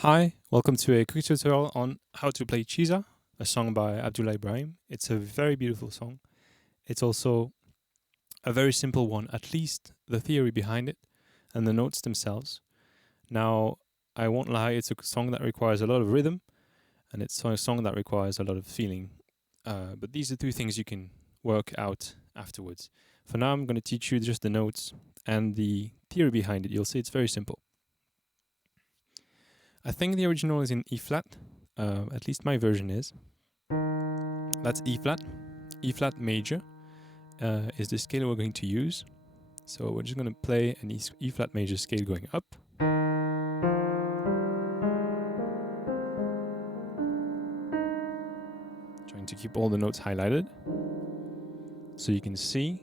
Hi, welcome to a quick tutorial on how to play Chisa, a song by Abdullah Ibrahim. It's a very beautiful song. It's also a very simple one, at least the theory behind it and the notes themselves. Now, I won't lie, it's a song that requires a lot of rhythm and it's a song that requires a lot of feeling. But these are two things you can work out afterwards. For now, I'm going to teach you just the notes and the theory behind it. You'll see it's very simple. I think the original is in E flat, at least my version is. That's E flat. E flat major is the scale we're going to use. So we're just going to play an E flat major scale going up. Trying to keep all the notes highlighted so you can see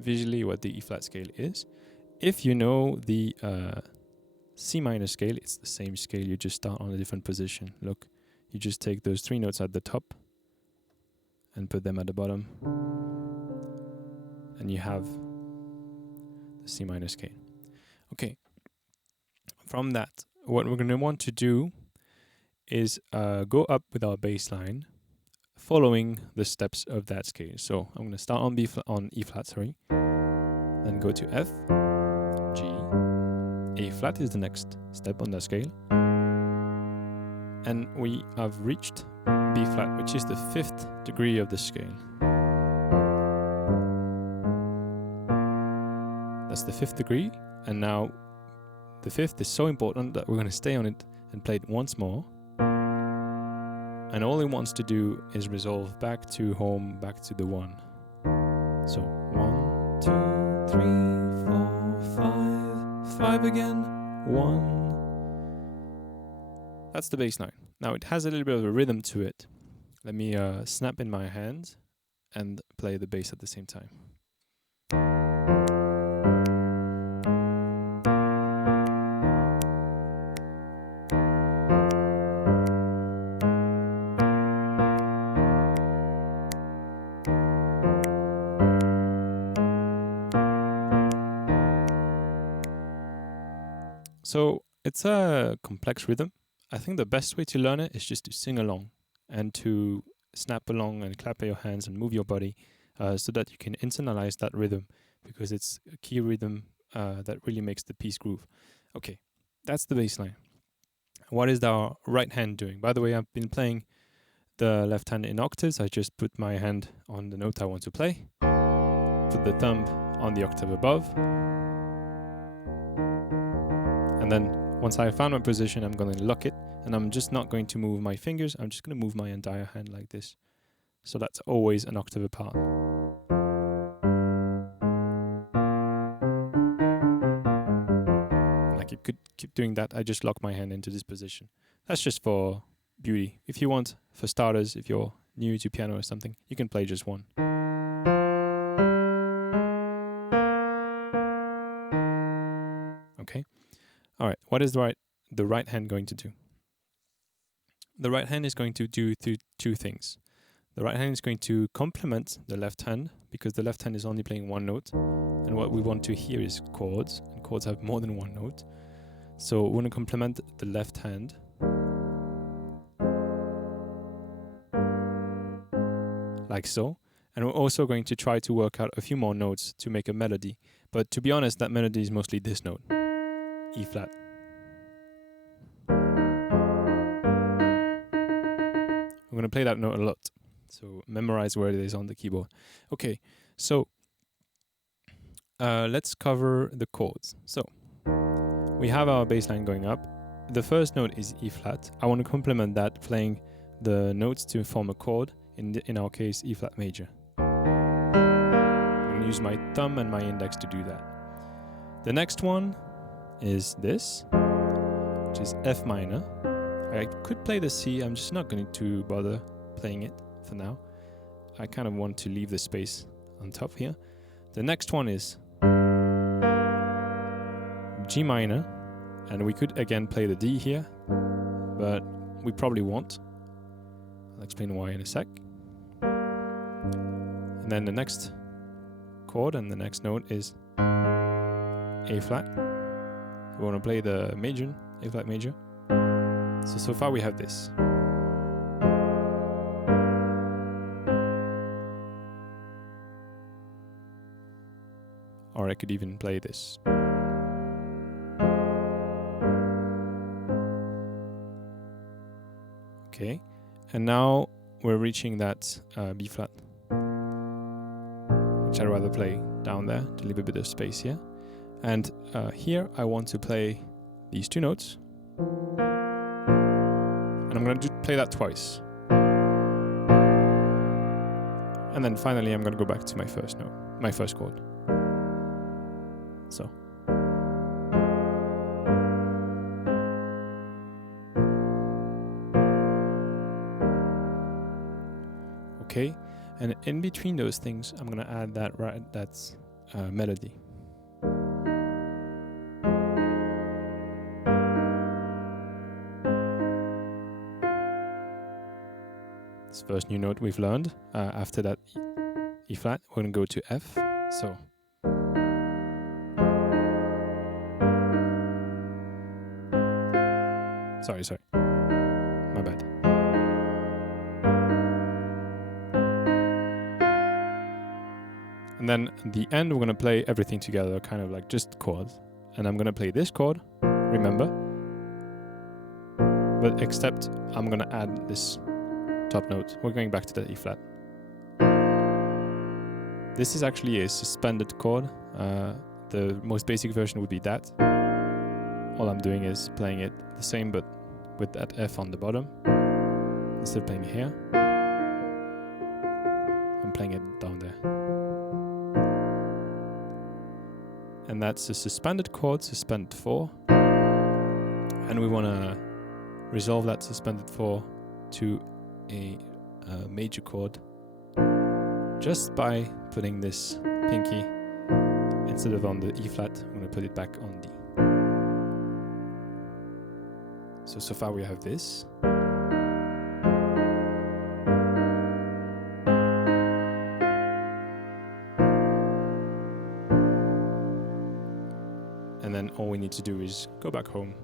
visually what the E flat scale is. If you know the C minor scale, it's the same scale, you just start on a different position. Look, you just take those three notes at the top and put them at the bottom, and you have the C minor scale. Okay, from that, what we're going to want to do is go up with our bass line, following the steps of that scale. So I'm going to start on E flat, then go to F, G, A flat is the next step on that scale, and we have reached B flat, which is the 5th degree of the scale. That's the 5th degree, and now the 5th is so important that we're going to stay on it and play it once more. And all it wants to do is resolve back to home, back to the 1. So 1, 2, 3, 4, 5, 5 again, 1. That's the bass line. Now it has a little bit of a rhythm to it. Let me snap in my hands and play the bass at the same time. So it's a complex rhythm. I think the best way to learn it is just to sing along and to snap along and clap your hands and move your body so that you can internalize that rhythm, because it's a key rhythm that really makes the piece groove. Okay, that's the bass line. What is our right hand doing? By the way, I've been playing the left hand in octaves. I just put my hand on the note I want to play, put the thumb on the octave above, and then once I found my position, I'm going to lock it, and I'm just not going to move my fingers. I'm just going to move my entire hand like this. So that's always an octave apart. And I keep doing that. I just lock my hand into this position. That's just for beauty. If you want, for starters, if you're new to piano or something, you can play just one. Okay. All right. What is the right hand going to do? The right hand is going to do two things. The right hand is going to complement the left hand, because the left hand is only playing one note, and what we want to hear is chords, and chords have more than one note. So we're going to complement the left hand like so, and we're also going to try to work out a few more notes to make a melody. But to be honest, that melody is mostly this note, E flat. I'm going to play that note a lot, so memorize where it is on the keyboard. Okay, so let's cover the chords. So we have our bass line going up. The first note is E flat. I want to complement that playing the notes to form a chord, in our case E flat major. I'm going to use my thumb and my index to do that. The next one is this, which is F minor. I could play the C, I'm just not going to bother playing it for now. I kind of want to leave the space on top here. The next one is G minor, and we could again play the D here, but we probably won't. I'll explain why in a sec. And then the next chord and the next note is A flat. We want to play the major, A flat major. So far we have this. Or I could even play this. Okay, and now we're reaching that B flat, which I'd rather play down there to leave a bit of space here. And here I want to play these two notes. And I'm going to play that twice. And then finally I'm going to go back to my first note, my first chord. So. Okay, and in between those things, I'm going to add that melody. This first new note we've learned. After that E flat, we're going to go to F. So. Sorry. My bad. And then at the end, we're going to play everything together, kind of like just chords. And I'm going to play this chord, remember. But except I'm going to add this top note. We're going back to the E flat. This is actually a suspended chord. The most basic version would be that. All I'm doing is playing it the same, but with that F on the bottom. Instead of playing it here, I'm playing it down there. And that's a suspended chord, suspended 4. And we want to resolve that suspended 4 to a major chord just by putting this pinky, instead of on the E flat, I'm going to put it back on D. So far we have this. And then all we need to do is go back home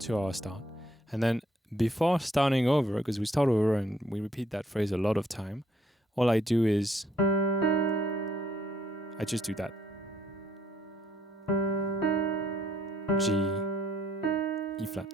to our start. And then before starting over, because we start over and we repeat that phrase a lot of time, all I do is I just do that. G, E flat.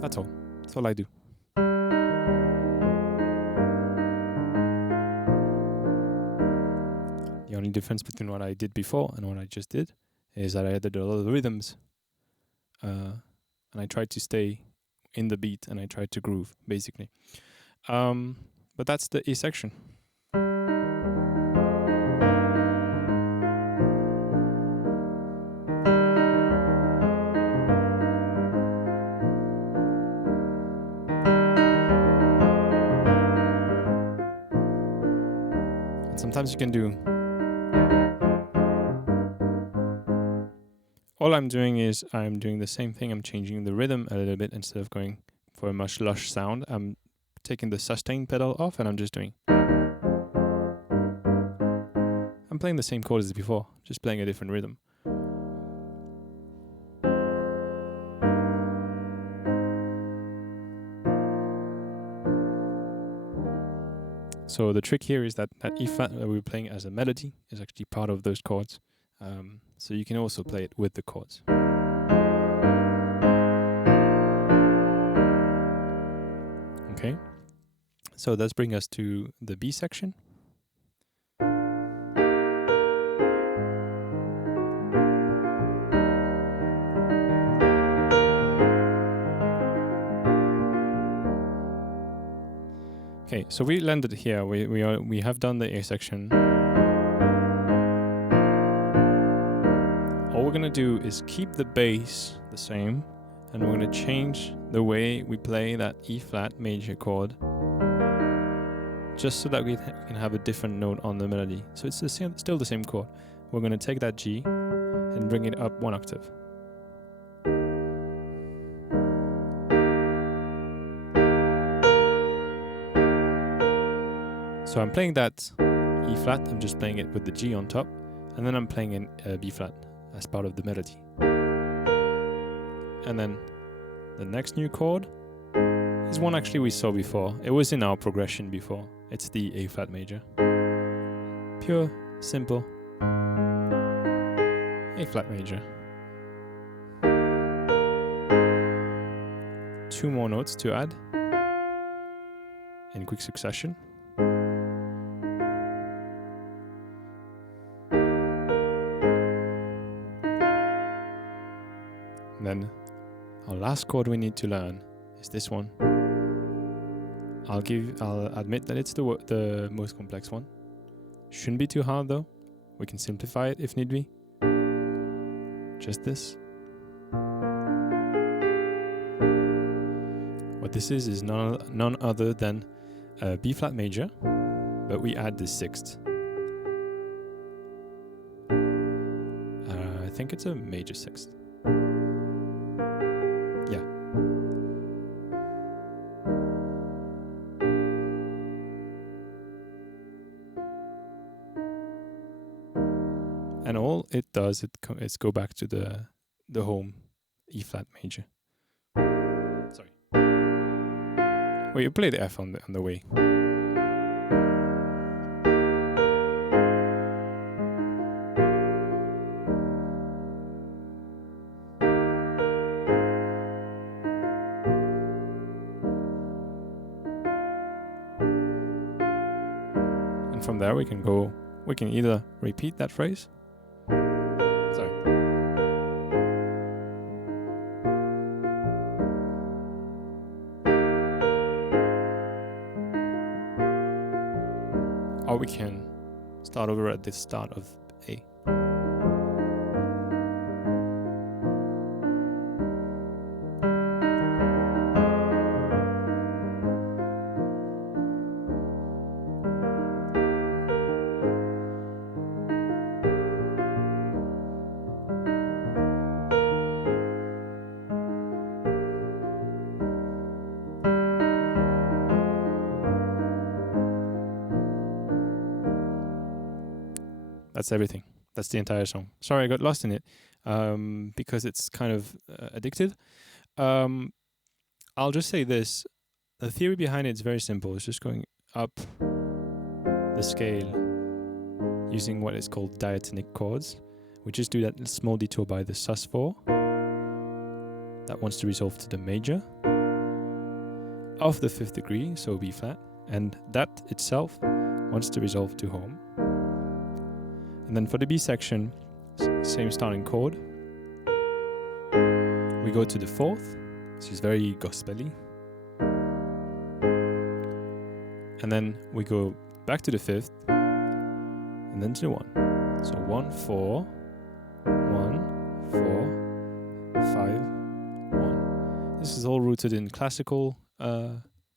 That's all. That's all I do. The only difference between what I did before and what I just did is that I added a lot of rhythms. And I tried to stay in the beat and I tried to groove, basically. But that's the E section. And sometimes you can do. All I'm doing is I'm doing the same thing. I'm changing the rhythm a little bit instead of going for a much lush sound. I'm taking the sustain pedal off and I'm just doing. I'm playing the same chords as before, just playing a different rhythm. So the trick here is that E flat that we're playing as a melody is actually part of those chords. So you can also play it with the chords. Okay, so let's bring us to the B section. Okay, so we landed here. We have done the A section. All we're gonna do is keep the bass the same, and we're gonna change the way we play that E flat major chord, just so that we can have a different note on the melody. So it's still the same chord. We're gonna take that G and bring it up 1 octave. So I'm playing that E flat, I'm just playing it with the G on top, and then I'm playing in B flat as part of the melody. And then the next new chord is one actually we saw before. It was in our progression before. It's the A flat major. Pure, simple A flat major. 2 more notes to add in quick succession. And then our last chord we need to learn is this one. I'll admit that it's the most complex one. Shouldn't be too hard though. We can simplify it if need be. Just this. What this is none other than a B flat major, but we add this sixth. I think it's a major sixth. Yeah. And all it does is go back to the home E flat major. Sorry. Well, you play the F on the way. And from there we can either repeat that phrase. Sorry. Or we can start over at the start of A. That's everything. That's the entire song. Sorry, I got lost in it because it's kind of addictive. I'll just say this. The theory behind it is very simple. It's just going up the scale using what is called diatonic chords. We just do that small detour by the sus4. That wants to resolve to the major of the 5th degree, so B flat. And that itself wants to resolve to home. And then for the B section, same starting chord. We go to the 4th, which is very gospel-y. And then we go back to the 5th, and then to the 1. So 1, 4, 1, 4, 5, 1. This is all rooted in classical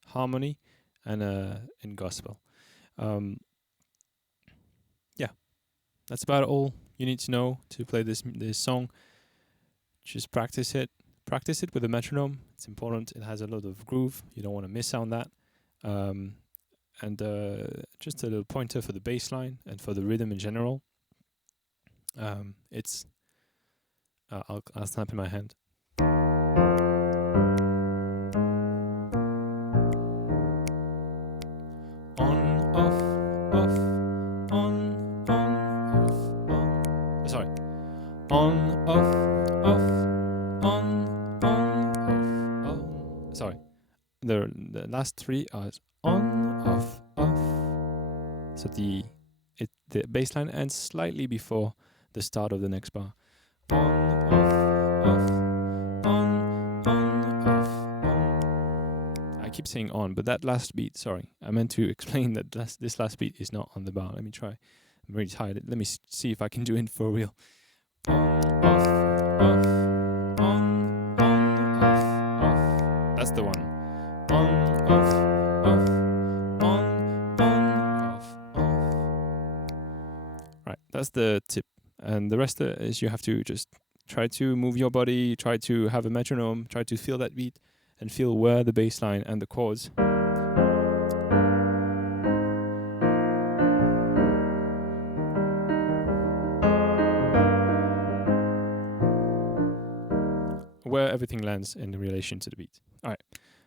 harmony and in gospel. That's about all you need to know to play this song. Just practice it. Practice it with a metronome. It's important. It has a lot of groove. You don't want to miss out on that. And just a little pointer for the bass line and for the rhythm in general. It's I'll snap in my hand. On, off, off, on, off, on. Sorry. On, off, off, on, off, on. Sorry. The last three are on, off, off. So the bass line ends slightly before the start of the next bar. On, off, off, on, off, on. I keep saying on, but that last beat, sorry, I meant to explain that this last beat is not on the bar. Let me try. I'm really tired. Let me see if I can do it for real. On, off, off, on, off, off. That's the one. On, off, off, on, off, off. Right, that's the tip. And the rest is you have to just try to move your body, try to have a metronome, try to feel that beat and feel where the bass line and the chords where everything lands in relation to the beat. All right.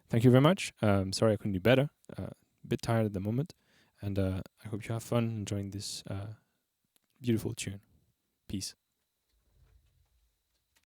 Thank you very much. Sorry I couldn't do better. A bit tired at the moment. And I hope you have fun enjoying this beautiful tune. Peace.